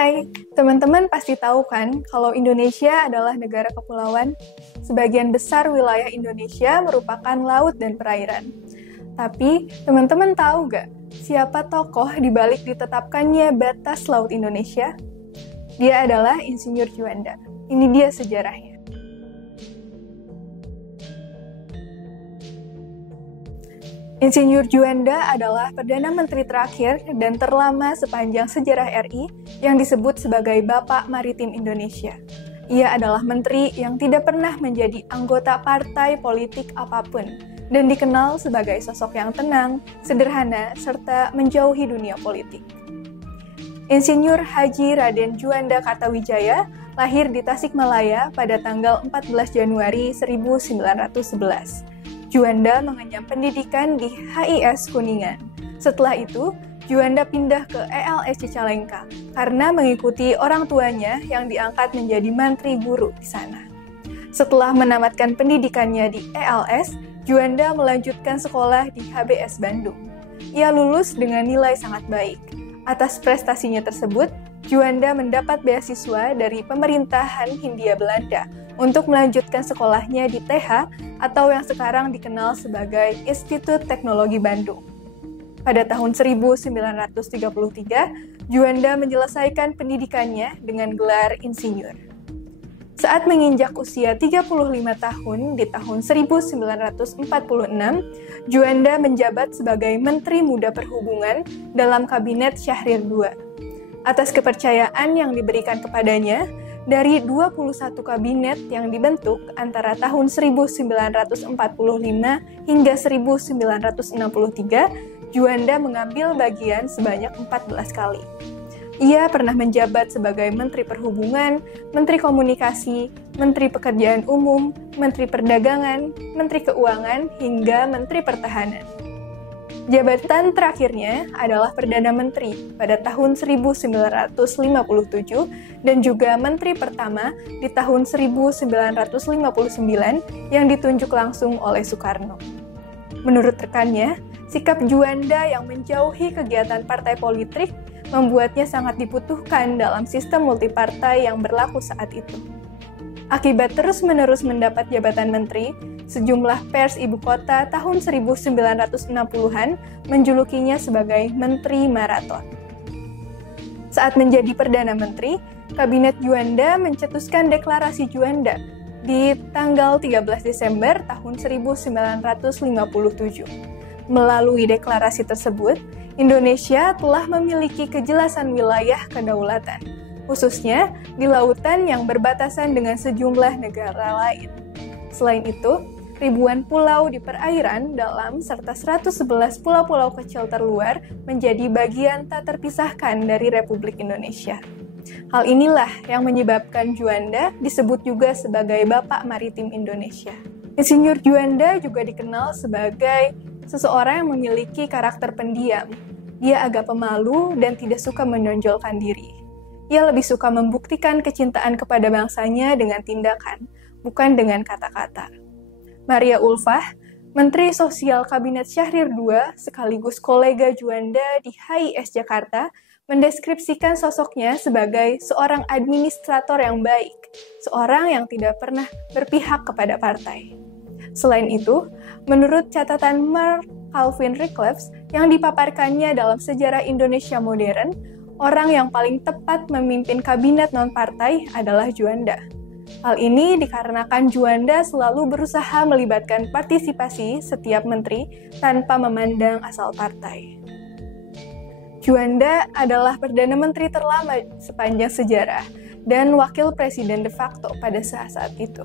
Hai, teman-teman pasti tahu kan kalau Indonesia adalah negara kepulauan? Sebagian besar wilayah Indonesia merupakan laut dan perairan. Tapi, teman-teman tahu nggak siapa tokoh di balik ditetapkannya batas laut Indonesia? Dia adalah Insinyur Juanda. Ini dia sejarahnya. Insinyur Juanda adalah Perdana Menteri terakhir dan terlama sepanjang sejarah RI yang disebut sebagai Bapak Maritim Indonesia. Ia adalah menteri yang tidak pernah menjadi anggota partai politik apapun dan dikenal sebagai sosok yang tenang, sederhana, serta menjauhi dunia politik. Insinyur Haji Raden Juanda Kartawijaya lahir di Tasikmalaya pada tanggal 14 Januari 1911. Juanda mengenyam pendidikan di HIS Kuningan. Setelah itu, Juanda pindah ke ELS Cicalengka karena mengikuti orang tuanya yang diangkat menjadi mantri guru di sana. Setelah menamatkan pendidikannya di ELS, Juanda melanjutkan sekolah di HBS Bandung. Ia lulus dengan nilai sangat baik. Atas prestasinya tersebut, Juanda mendapat beasiswa dari pemerintahan Hindia Belanda untuk melanjutkan sekolahnya di TH atau yang sekarang dikenal sebagai Institut Teknologi Bandung. Pada tahun 1933, Juanda menyelesaikan pendidikannya dengan gelar insinyur. Saat menginjak usia 35 tahun di tahun 1946, Juanda menjabat sebagai Menteri Muda Perhubungan dalam Kabinet Syahrir II. Atas kepercayaan yang diberikan kepadanya, dari 21 kabinet yang dibentuk antara tahun 1945 hingga 1963, Juanda mengambil bagian sebanyak 14 kali. Ia pernah menjabat sebagai Menteri Perhubungan, Menteri Komunikasi, Menteri Pekerjaan Umum, Menteri Perdagangan, Menteri Keuangan, hingga Menteri Pertahanan. Jabatan terakhirnya adalah Perdana Menteri pada tahun 1957 dan juga Menteri pertama di tahun 1959 yang ditunjuk langsung oleh Soekarno. Menurut rekannya, sikap Juanda yang menjauhi kegiatan partai politik membuatnya sangat dibutuhkan dalam sistem multipartai yang berlaku saat itu. Akibat terus-menerus mendapat jabatan menteri, sejumlah pers ibu kota tahun 1960-an menjulukinya sebagai Menteri Maraton. Saat menjadi Perdana Menteri, Kabinet Juanda mencetuskan Deklarasi Juanda di tanggal 13 Desember tahun 1957. Melalui deklarasi tersebut, Indonesia telah memiliki kejelasan wilayah kedaulatan, khususnya di lautan yang berbatasan dengan sejumlah negara lain. Selain itu, ribuan pulau di perairan dalam serta 111 pulau-pulau kecil terluar menjadi bagian tak terpisahkan dari Republik Indonesia. Hal inilah yang menyebabkan Juanda disebut juga sebagai Bapak Maritim Indonesia. Insinyur Juanda juga dikenal sebagai seseorang yang memiliki karakter pendiam. Dia agak pemalu dan tidak suka menonjolkan diri. Ia lebih suka membuktikan kecintaan kepada bangsanya dengan tindakan, bukan dengan kata-kata. Maria Ulfah, Menteri Sosial Kabinet Syahrir II sekaligus kolega Juanda di HIS Jakarta, mendeskripsikan sosoknya sebagai seorang administrator yang baik, seorang yang tidak pernah berpihak kepada partai. Selain itu, menurut catatan Mark Calvin Reclefs yang dipaparkannya dalam Sejarah Indonesia Modern, orang yang paling tepat memimpin kabinet non-partai adalah Juanda. Hal ini dikarenakan Juanda selalu berusaha melibatkan partisipasi setiap menteri tanpa memandang asal partai. Juanda adalah Perdana Menteri terlama sepanjang sejarah dan Wakil Presiden de facto pada saat itu.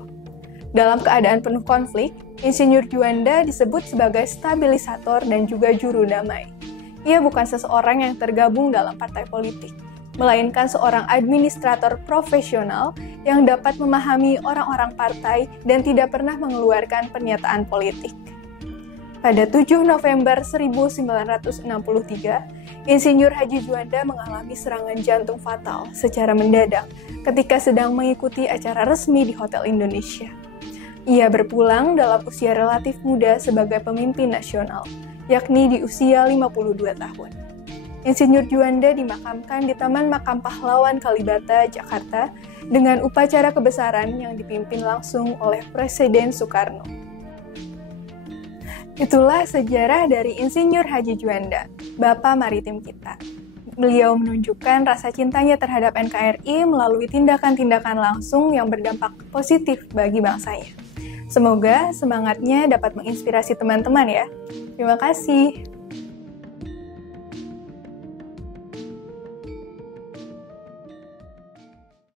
Dalam keadaan penuh konflik, Insinyur Juanda disebut sebagai stabilisator dan juga juru damai. Ia bukan seseorang yang tergabung dalam partai politik, melainkan seorang administrator profesional yang dapat memahami orang-orang partai dan tidak pernah mengeluarkan pernyataan politik. Pada 7 November 1963, Insinyur Haji Juanda mengalami serangan jantung fatal secara mendadak ketika sedang mengikuti acara resmi di Hotel Indonesia. Ia berpulang dalam usia relatif muda sebagai pemimpin nasional, yakni di usia 52 tahun. Insinyur Juanda dimakamkan di Taman Makam Pahlawan Kalibata, Jakarta, dengan upacara kebesaran yang dipimpin langsung oleh Presiden Soekarno. Itulah sejarah dari Insinyur Haji Juanda, Bapak Maritim kita. Beliau menunjukkan rasa cintanya terhadap NKRI melalui tindakan-tindakan langsung yang berdampak positif bagi bangsanya. Semoga semangatnya dapat menginspirasi teman-teman ya. Terima kasih.